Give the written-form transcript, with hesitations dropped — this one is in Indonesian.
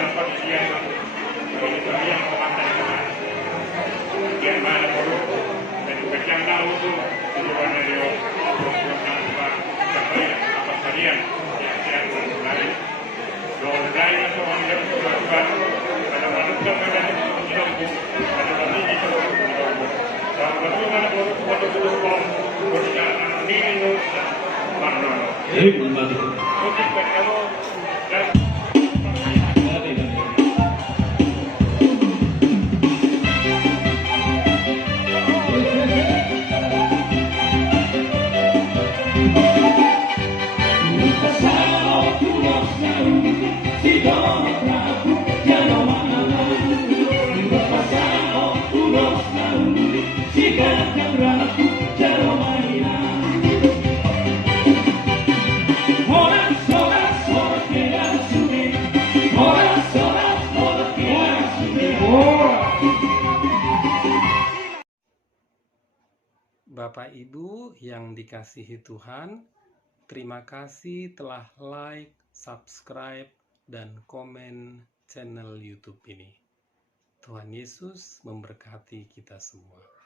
dalam kondisi yang memanfaatkan yang mana baru dan kejang tahu tu tujuan dia program apa apa kalian yang tidak benar doa dari atau orang berkorban pada manusia pada hidupku pada kami itu dan bagaimana baru berjalan ini mana untuk bertemu dan Bapak Ibu yang dikasihi Tuhan, terima kasih telah like, subscribe, dan komen channel YouTube ini. Tuhan Yesus memberkati kita semua.